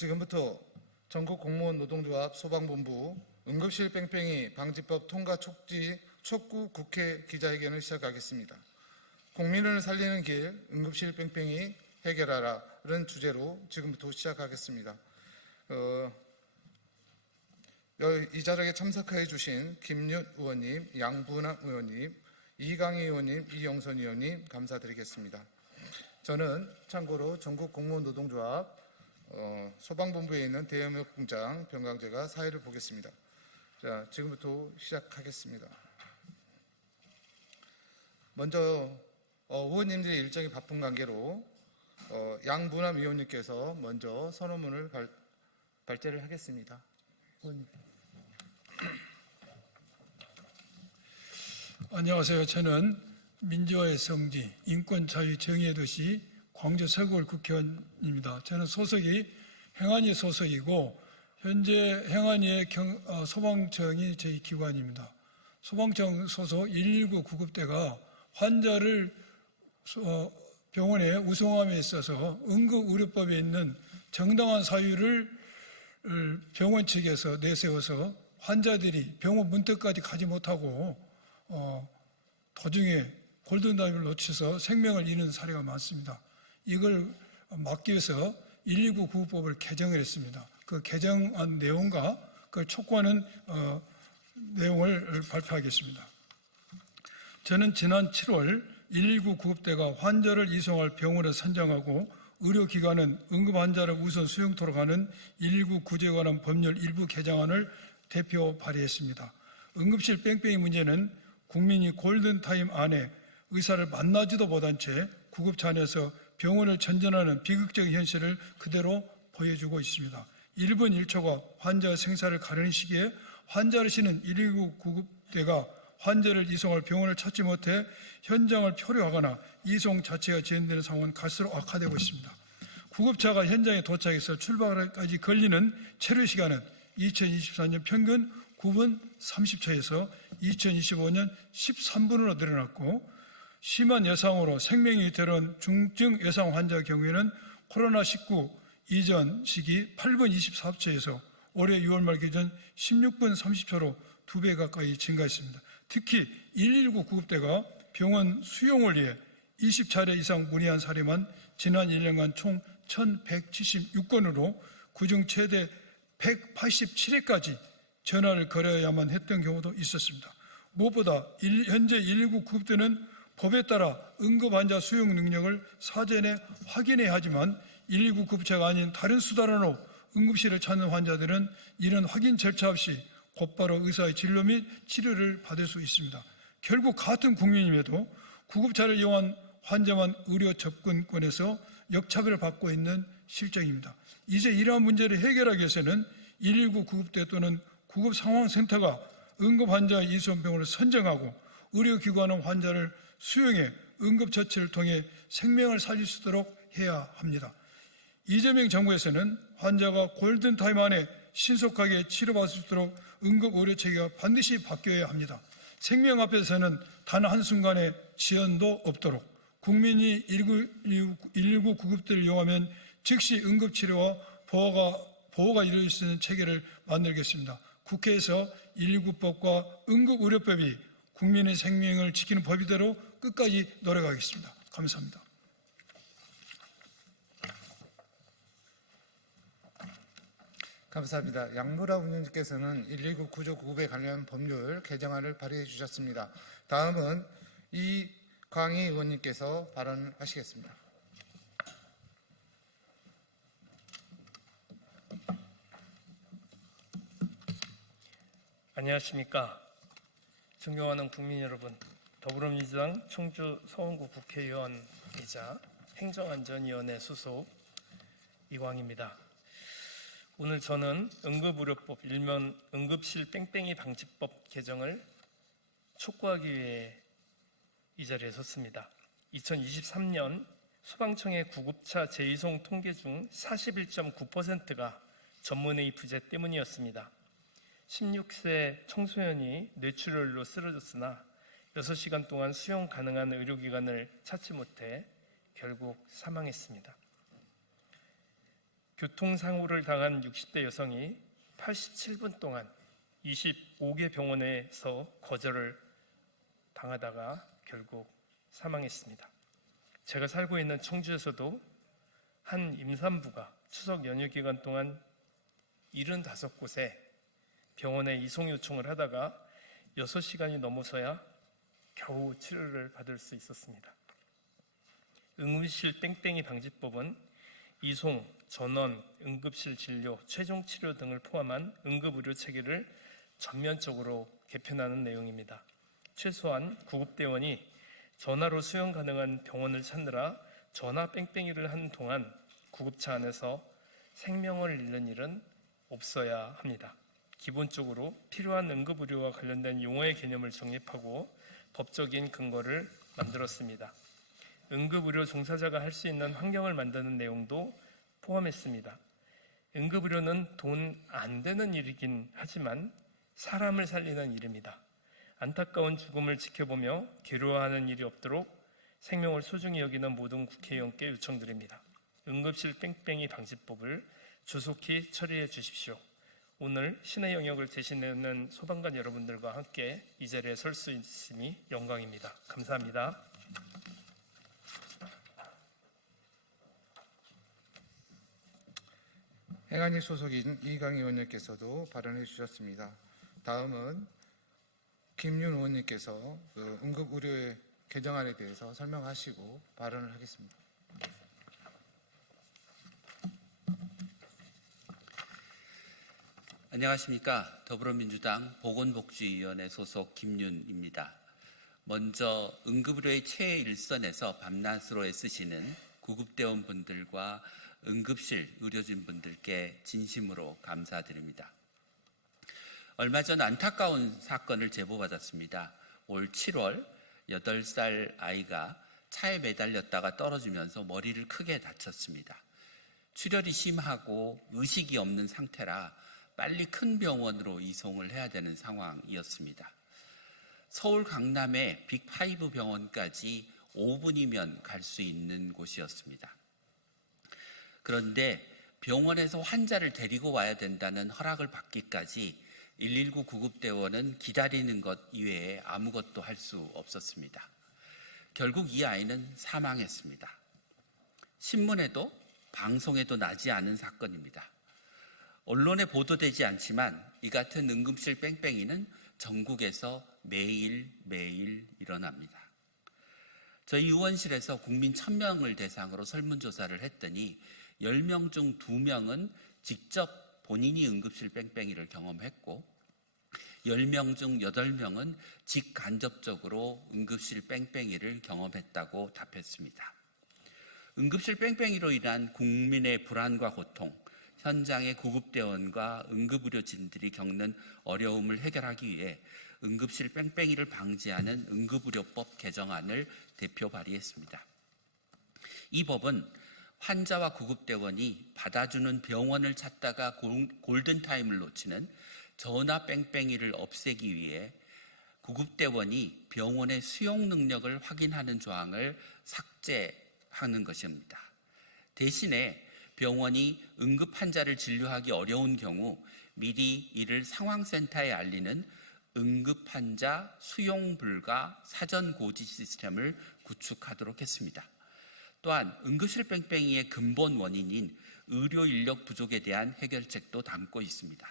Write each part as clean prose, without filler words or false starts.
지금부터 전국 공무원 노동조합 소방본부 응급실 뺑뺑이 방지법 통과 촉구 국회 기자회견을 시작하겠습니다. 국민을 살리는 길 응급실 뺑뺑이 해결하라는 주제로 지금부터 시작하겠습니다. 이 자리에 참석해 주신 김윤 의원님, 양분남 의원님, 이강희 의원님, 이영선 의원님 감사드리겠습니다. 저는 참고로 전국 공무원 노동조합 소방본부에 있는 대협력공장 병강제가 사회를 보겠습니다. 자, 지금부터 시작하겠습니다. 먼저 의원님들의 일정이 바쁜 관계로 양분남 의원님께서 먼저 선언문을 발제를 하겠습니다. 의원님. 안녕하세요. 저는 민주화의 성지, 인권, 자유, 정의의 도시 광주 서구울 국회의원입니다. 저는 소속이 행안위 소속이고 현재 행안위의 소방청이 저희 기관입니다. 소방청 소속 119 구급대가 환자를 병원에 우송함에 있어서 응급의료법에 있는 정당한 사유를 병원 측에서 내세워서 환자들이 병원 문턱까지 가지 못하고 도중에 골든타임을 놓쳐서 생명을 잃는 사례가 많습니다. 이걸 막기 위해서 119 구급법을 개정을 했습니다. 그 개정안 내용과 그걸 촉구하는 내용을 발표하겠습니다. 저는 지난 7월 119 구급대가 환자를 이송할 병원을 선정하고 의료기관은 응급환자를 우선 수용토록 하는 119 구제에 관한 법률 일부 개정안을 대표 발의했습니다. 응급실 뺑뺑이 문제는 국민이 골든타임 안에 의사를 만나지도 못한 채 구급차 안에서 병원을 전전하는 비극적인 현실을 그대로 보여주고 있습니다. 1분 1초가 환자의 생사를 가르는 시기에 환자를 실은 119 구급대가 환자를 이송할 병원을 찾지 못해 현장을 표류하거나 이송 자체가 지연되는 상황은 갈수록 악화되고 있습니다. 구급차가 현장에 도착해서 출발까지 걸리는 체류 시간은 2024년 평균 9분 30초에서 2025년 13분으로 늘어났고 심한 여상으로 생명이 위태로운 중증 여상 환자 경우에는 코로나19 이전 시기 8분 24초에서 올해 6월 말 기준 16분 30초로 2배 가까이 증가했습니다. 특히 119 구급대가 병원 수용을 위해 20차례 이상 문의한 사례만 지난 1년간 총 1176건으로 그중 최대 187회까지 전화를 걸어야만 했던 경우도 있었습니다. 무엇보다 현재 119 구급대는 법에 따라 응급환자 수용 능력을 사전에 확인해야 하지만 119 구급차가 아닌 다른 수단으로 응급실을 찾는 환자들은 이런 확인 절차 없이 곧바로 의사의 진료 및 치료를 받을 수 있습니다. 결국 같은 국민임에도 구급차를 이용한 환자만 의료 접근권에서 역차별을 받고 있는 실정입니다. 이제 이러한 문제를 해결하기 위해서는 119 구급대 또는 구급상황센터가 응급환자 이송병원을 선정하고 의료기관은 환자를 수용해 응급처치를 통해 생명을 살릴 수 있도록 해야 합니다. 이재명 정부에서는 환자가 골든타임 안에 신속하게 치료받을 수 있도록 응급의료체계가 반드시 바뀌어야 합니다. 생명 앞에서는 단 한순간의 지연도 없도록 국민이 119 구급대를 이용하면 즉시 응급치료와 보호가 이루어질 수 있는 체계를 만들겠습니다. 국회에서 119법과 응급의료법이 국민의 생명을 지키는 법이대로 끝까지 노력하겠습니다. 감사합니다. 감사합니다. 양분남 의원님께서는 119 구조 구급에 관련 법률 개정안을 발의해 주셨습니다. 다음은 이광희 의원님께서 발언하시겠습니다. 안녕하십니까. 존경하는 국민 여러분, 더불어민주당 청주 서원구 국회의원이자 행정안전위원회 소속 이광희입니다. 오늘 저는 응급의료법 일명 응급실 뺑뺑이 방지법 개정을 촉구하기 위해 이 자리에 섰습니다. 2023년 소방청의 구급차 재이송 통계 중 41.9%가 전문의 부재 때문이었습니다. 16세 청소년이 뇌출혈로 쓰러졌으나 6시간 동안 수용 가능한 의료기관을 찾지 못해 결국 사망했습니다. 교통사고를 당한 60대 여성이 87분 동안 25개 병원에서 거절을 당하다가 결국 사망했습니다. 제가 살고 있는 청주에서도 한 임산부가 추석 연휴 기간 동안 75곳에 병원에 이송 요청을 하다가 6시간이 넘어서야 겨우 치료를 받을 수 있었습니다. 응급실 뺑뺑이 방지법은 이송, 전원, 응급실 진료, 최종 치료 등을 포함한 응급의료 체계를 전면적으로 개편하는 내용입니다. 최소한 구급대원이 전화로 수용 가능한 병원을 찾느라 전화 뺑뺑이를 하는 동안 구급차 안에서 생명을 잃는 일은 없어야 합니다. 기본적으로 필요한 응급의료와 관련된 용어의 개념을 정립하고 법적인 근거를 만들었습니다. 응급의료 종사자가 할 수 있는 환경을 만드는 내용도 포함했습니다. 응급의료는 돈 안 되는 일이긴 하지만 사람을 살리는 일입니다. 안타까운 죽음을 지켜보며 괴로워하는 일이 없도록 생명을 소중히 여기는 모든 국회의원께 요청드립니다. 응급실 뺑뺑이 방지법을 조속히 처리해 주십시오. 오늘 신의 영역을 대신하는 소방관 여러분들과 함께 이 자리에 설 수 있으니 영광입니다. 감사합니다. 행안위 소속인 이강희 의원님께서도 발언해 주셨습니다. 다음은 김윤 의원님께서 응급의료의 개정안에 대해서 설명하시고 발언을 하겠습니다. 안녕하십니까. 더불어민주당 보건복지위원회 소속 김윤입니다. 먼저 응급의료의 최일선에서 밤낮으로 애쓰시는 구급대원분들과 응급실 의료진분들께 진심으로 감사드립니다. 얼마 전 안타까운 사건을 제보받았습니다. 올 7월 8살 아이가 차에 매달렸다가 떨어지면서 머리를 크게 다쳤습니다. 출혈이 심하고 의식이 없는 상태라 빨리 큰 병원으로 이송을 해야 되는 상황이었습니다. 서울 강남의 빅5 병원까지 5분이면 갈 수 있는 곳이었습니다. 그런데 병원에서 환자를 데리고 와야 된다는 허락을 받기까지 119 구급대원은 기다리는 것 이외에 아무것도 할 수 없었습니다. 결국 이 아이는 사망했습니다. 신문에도 방송에도 나지 않은 사건입니다. 언론에 보도되지 않지만 이 같은 응급실 뺑뺑이는 전국에서 매일 일어납니다. 저희 의원실에서 국민 1000명을 대상으로 설문조사를 했더니 10명 중 2명은 직접 본인이 응급실 뺑뺑이를 경험했고 10명 중 8명은 직간접적으로 응급실 뺑뺑이를 경험했다고 답했습니다. 응급실 뺑뺑이로 인한 국민의 불안과 고통, 현장의 구급대원과 응급의료진들이 겪는 어려움을 해결하기 위해 응급실 뺑뺑이를 방지하는 응급의료법 개정안을 대표 발의했습니다. 이 법은 환자와 구급대원이 받아주는 병원을 찾다가 골든타임을 놓치는 전화 뺑뺑이를 없애기 위해 구급대원이 병원의 수용 능력을 확인하는 조항을 삭제하는 것입니다. 대신에 병원이 응급 환자를 진료하기 어려운 경우 미리 이를 상황센터에 알리는 응급환자 수용불가 사전고지 시스템을 구축하도록 했습니다. 또한 응급실 뺑뺑이의 근본 원인인 의료 인력 부족에 대한 해결책도 담고 있습니다.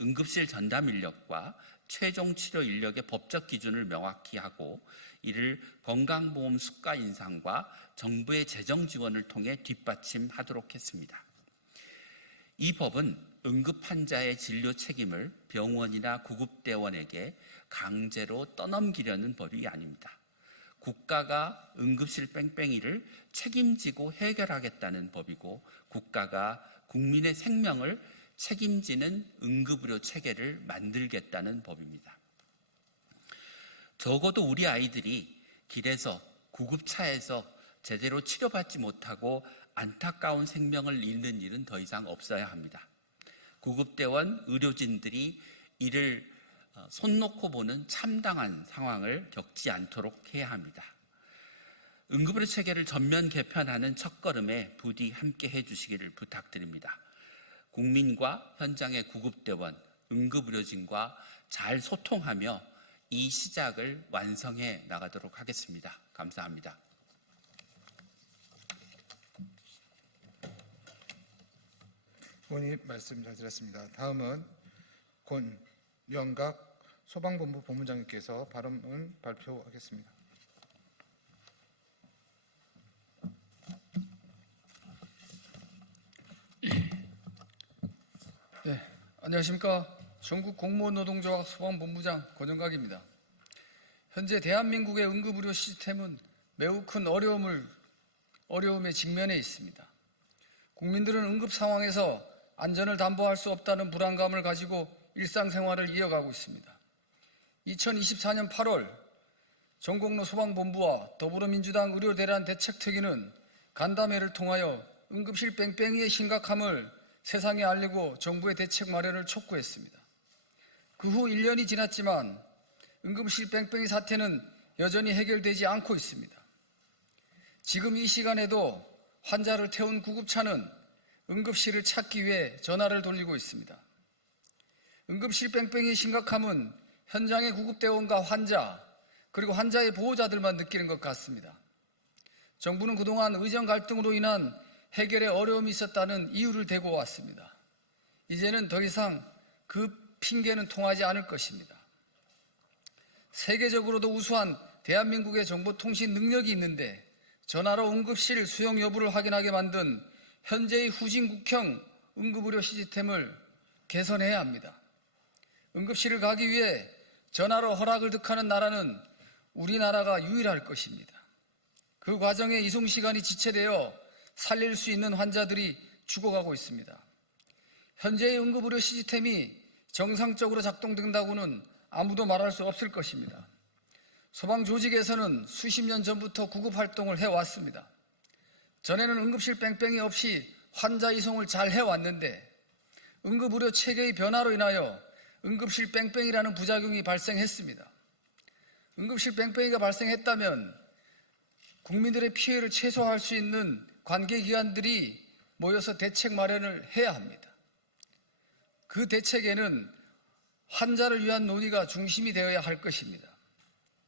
응급실 전담 인력과 최종 치료 인력의 법적 기준을 명확히 하고 이를 건강보험 수가 인상과 정부의 재정 지원을 통해 뒷받침하도록 했습니다. 이 법은 응급 환자의 진료 책임을 병원이나 구급대원에게 강제로 떠넘기려는 법이 아닙니다. 국가가 응급실 뺑뺑이를 책임지고 해결하겠다는 법이고 국가가 국민의 생명을 책임지는 응급의료 체계를 만들겠다는 법입니다. 적어도 우리 아이들이 길에서 구급차에서 제대로 치료받지 못하고 안타까운 생명을 잃는 일은 더 이상 없어야 합니다. 구급대원, 의료진들이 이를 손 놓고 보는 참담한 상황을 겪지 않도록 해야 합니다. 응급의료 체계를 전면 개편하는 첫걸음에 부디 함께 해주시기를 부탁드립니다. 국민과 현장의 구급대원, 응급의료진과 잘 소통하며 이 시작을 완성해 나가도록 하겠습니다. 감사합니다. 의원님 말씀 잘 들었습니다. 다음은 권영각 소방본부 본부장님께서 발언을 발표하겠습니다. 네, 안녕하십니까. 전국 공무원 노동조합 소방본부장 권영각입니다. 현재 대한민국의 응급의료 시스템은 매우 큰 어려움에 직면해 있습니다. 국민들은 응급 상황에서 안전을 담보할 수 없다는 불안감을 가지고 일상생활을 이어가고 있습니다. 2024년 8월 전공로 소방본부와 더불어민주당 의료대란 대책특위는 간담회를 통하여 응급실 뺑뺑이의 심각함을 세상에 알리고 정부의 대책 마련을 촉구했습니다. 그 후 1년이 지났지만 응급실 뺑뺑이 사태는 여전히 해결되지 않고 있습니다. 지금 이 시간에도 환자를 태운 구급차는 응급실을 찾기 위해 전화를 돌리고 있습니다. 응급실 뺑뺑이의 심각함은 현장의 구급대원과 환자, 그리고 환자의 보호자들만 느끼는 것 같습니다. 정부는 그동안 의정 갈등으로 인한 해결에 어려움이 있었다는 이유를 대고 왔습니다. 이제는 더 이상 그 핑계는 통하지 않을 것입니다. 세계적으로도 우수한 대한민국의 정보통신 능력이 있는데 전화로 응급실 수용 여부를 확인하게 만든 현재의 후진국형 응급의료 시스템을 개선해야 합니다. 응급실을 가기 위해 전화로 허락을 득하는 나라는 우리나라가 유일할 것입니다. 그 과정에 이송 시간이 지체되어 살릴 수 있는 환자들이 죽어가고 있습니다. 현재의 응급의료 시스템이 정상적으로 작동된다고는 아무도 말할 수 없을 것입니다. 소방조직에서는 수십 년 전부터 구급활동을 해왔습니다. 전에는 응급실 뺑뺑이 없이 환자 이송을 잘 해왔는데 응급의료 체계의 변화로 인하여 응급실 뺑뺑이라는 부작용이 발생했습니다. 응급실 뺑뺑이가 발생했다면 국민들의 피해를 최소화할 수 있는 관계기관들이 모여서 대책 마련을 해야 합니다. 그 대책에는 환자를 위한 논의가 중심이 되어야 할 것입니다.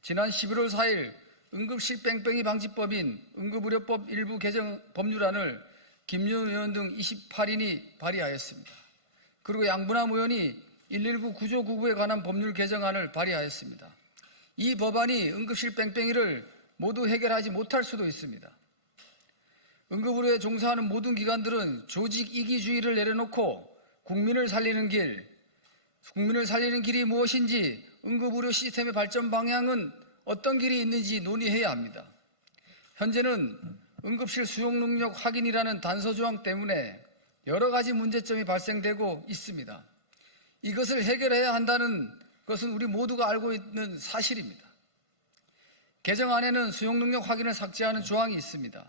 지난 11월 4일 응급실 뺑뺑이 방지법인 응급의료법 일부 개정 법률안을 김윤 의원 등 28인이 발의하였습니다. 그리고 양분함 의원이 119 구조구급에 관한 법률 개정안을 발의하였습니다. 이 법안이 응급실 뺑뺑이를 모두 해결하지 못할 수도 있습니다. 응급의료에 종사하는 모든 기관들은 조직 이기주의를 내려놓고 국민을 살리는 길이 무엇인지, 응급의료 시스템의 발전 방향은 어떤 길이 있는지 논의해야 합니다. 현재는 응급실 수용 능력 확인이라는 단서 조항 때문에 여러 가지 문제점이 발생되고 있습니다. 이것을 해결해야 한다는 것은 우리 모두가 알고 있는 사실입니다. 개정안에는 수용 능력 확인을 삭제하는 조항이 있습니다.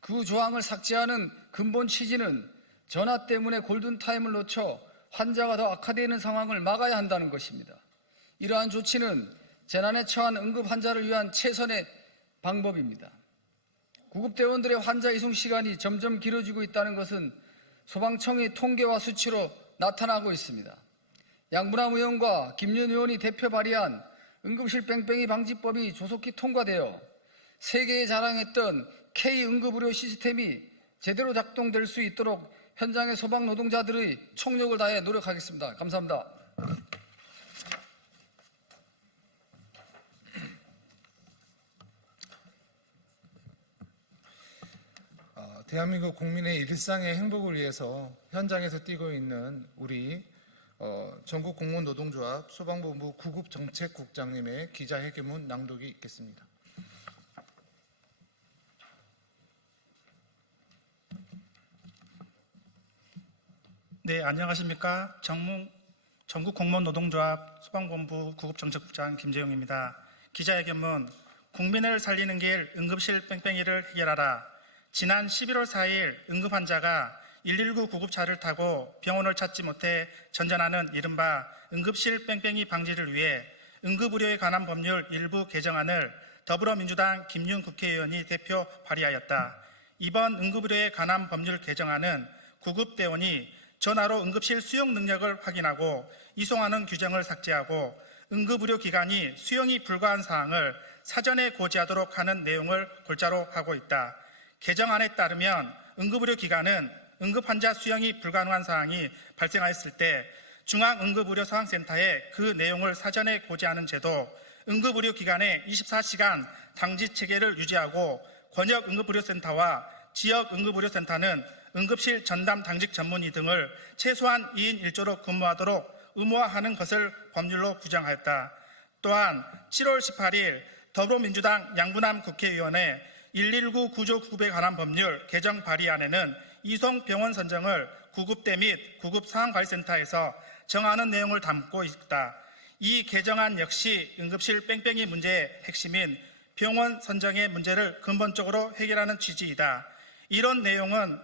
그 조항을 삭제하는 근본 취지는 전화 때문에 골든타임을 놓쳐 환자가 더 악화되는 상황을 막아야 한다는 것입니다. 이러한 조치는 재난에 처한 응급 환자를 위한 최선의 방법입니다. 구급대원들의 환자 이송 시간이 점점 길어지고 있다는 것은 소방청의 통계와 수치로 나타나고 있습니다. 양분함 의원과 김윤 의원이 대표 발의한 응급실 뺑뺑이 방지법이 조속히 통과되어 세계에 자랑했던 K응급의료 시스템이 제대로 작동될 수 있도록 현장의 소방 노동자들의 총력을 다해 노력하겠습니다. 감사합니다. 대한민국 국민의 일상의 행복을 위해서 현장에서 뛰고 있는 우리 전국 공무원 노동조합 소방본부 구급정책국장님의 기자회견문 낭독이 있겠습니다. 네, 안녕하십니까. 전국 공무원 노동조합 소방본부 구급정책국장 김재용입니다. 기자회견문, 국민을 살리는 길 응급실 뺑뺑이를 해결하라. 지난 11월 4일 응급환자가 119 구급차를 타고 병원을 찾지 못해 전전하는 이른바 응급실 뺑뺑이 방지를 위해 응급의료에 관한 법률 일부 개정안을 더불어민주당 김윤 국회의원이 대표 발의하였다. 이번 응급의료에 관한 법률 개정안은 구급대원이 전화로 응급실 수용 능력을 확인하고 이송하는 규정을 삭제하고 응급의료기관이 수용이 불가한 사항을 사전에 고지하도록 하는 내용을 골자로 하고 있다. 개정안에 따르면 응급의료기관은 응급환자 수용이 불가능한 사항이 발생하였을 때 중앙응급의료상황센터에 그 내용을 사전에 고지하는 제도, 응급의료기관의 24시간 당지체계를 유지하고 권역응급의료센터와 지역응급의료센터는 응급실 전담 당직 전문의 등을 최소한 2인 1조로 근무하도록 의무화하는 것을 법률로 규정하였다. 또한 7월 18일 더불어민주당 양부남 국회의원의 119 구조 구급에 관한 법률 개정 발의안에는 이송 병원 선정을 구급대 및 구급상황관리센터에서 정하는 내용을 담고 있다. 이 개정안 역시 응급실 뺑뺑이 문제의 핵심인 병원 선정의 문제를 근본적으로 해결하는 취지이다. 이런 내용은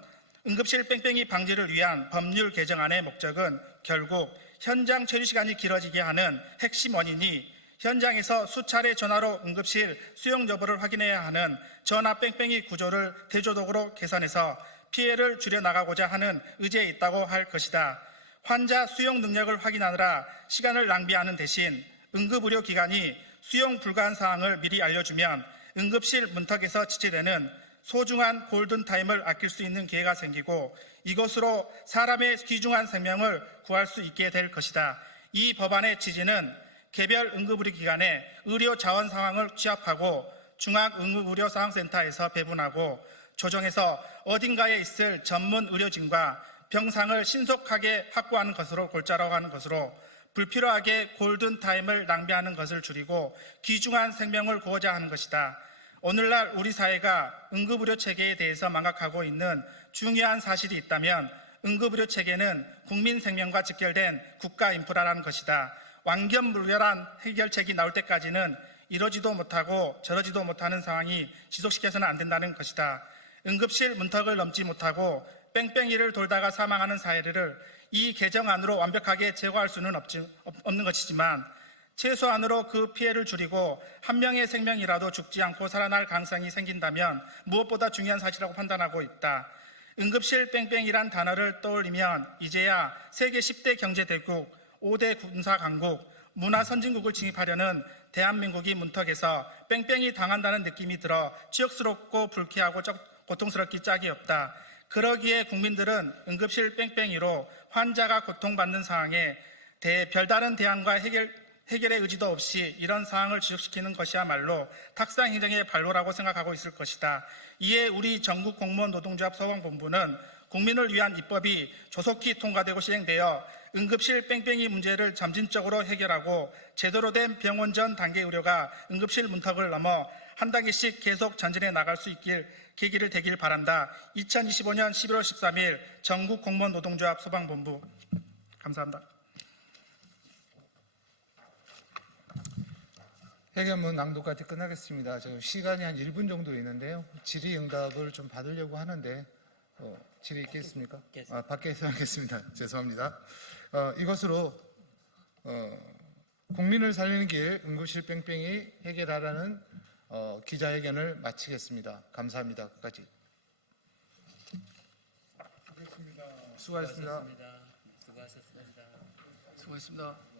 응급실 뺑뺑이 방지를 위한 법률 개정안의 목적은 결국 현장 처리 시간이 길어지게 하는 핵심 원인이 현장에서 수차례 전화로 응급실 수용 여부를 확인해야 하는 전화 뺑뺑이 구조를 대조적으로 개선해서 피해를 줄여나가고자 하는 의지에 있다고 할 것이다. 환자 수용 능력을 확인하느라 시간을 낭비하는 대신 응급의료기관이 수용 불가한 사항을 미리 알려주면 응급실 문턱에서 지체되는 소중한 골든타임을 아낄 수 있는 기회가 생기고 이것으로 사람의 귀중한 생명을 구할 수 있게 될 것이다. 이 법안의 취지는 개별 응급의료기관의 의료 자원 상황을 취합하고 중앙응급의료상황센터에서 배분하고 조정해서 어딘가에 있을 전문 의료진과 병상을 신속하게 확보하는 것으로 골자로 하는 것으로 불필요하게 골든타임을 낭비하는 것을 줄이고 귀중한 생명을 구하자 하는 것이다. 오늘날 우리 사회가 응급의료 체계에 대해서 망각하고 있는 중요한 사실이 있다면 응급의료 체계는 국민 생명과 직결된 국가 인프라라는 것이다. 완견불결한 해결책이 나올 때까지는 이러지도 못하고 저러지도 못하는 상황이 지속시켜서는 안 된다는 것이다. 응급실 문턱을 넘지 못하고 뺑뺑이를 돌다가 사망하는 사례를 이 개정안으로 완벽하게 제거할 수는 없는 것이지만 최소한으로 그 피해를 줄이고 한 명의 생명이라도 죽지 않고 살아날 가능성이 생긴다면 무엇보다 중요한 사실이라고 판단하고 있다. 응급실 뺑뺑이란 단어를 떠올리면 이제야 세계 10대 경제대국, 5대 군사강국, 문화선진국을 진입하려는 대한민국이 문턱에서 뺑뺑이 당한다는 느낌이 들어 치욕스럽고 불쾌하고 고통스럽기 짝이 없다. 그러기에 국민들은 응급실 뺑뺑이로 환자가 고통받는 상황에 대해 별다른 대안과 해결의 의지도 없이 이런 상황을 지속시키는 것이야말로 탁상 행정의 발로라고 생각하고 있을 것이다. 이에 우리 전국 공무원 노동조합 소방본부는 국민을 위한 입법이 조속히 통과되고 시행되어 응급실 뺑뺑이 문제를 점진적으로 해결하고 제대로 된 병원 전 단계 의료가 응급실 문턱을 넘어 한 단계씩 계속 전진해 나갈 수 있길 계기를 되길 바란다. 2025년 11월 13일 전국 공무원 노동조합 소방본부. 감사합니다. 회견문 낭독까지 끝나겠습니다. 지금 시간이 한 1분 정도 있는데요. 질의응답을 좀 받으려고 하는데 질의 있겠습니까? 밖에서 하겠습니다. 죄송합니다. 이것으로 국민을 살리는 길 응급실 뺑뺑이 해결하라는 기자회견을 마치겠습니다. 감사합니다. 끝까지. 수고하셨습니다. 수고하셨습니다.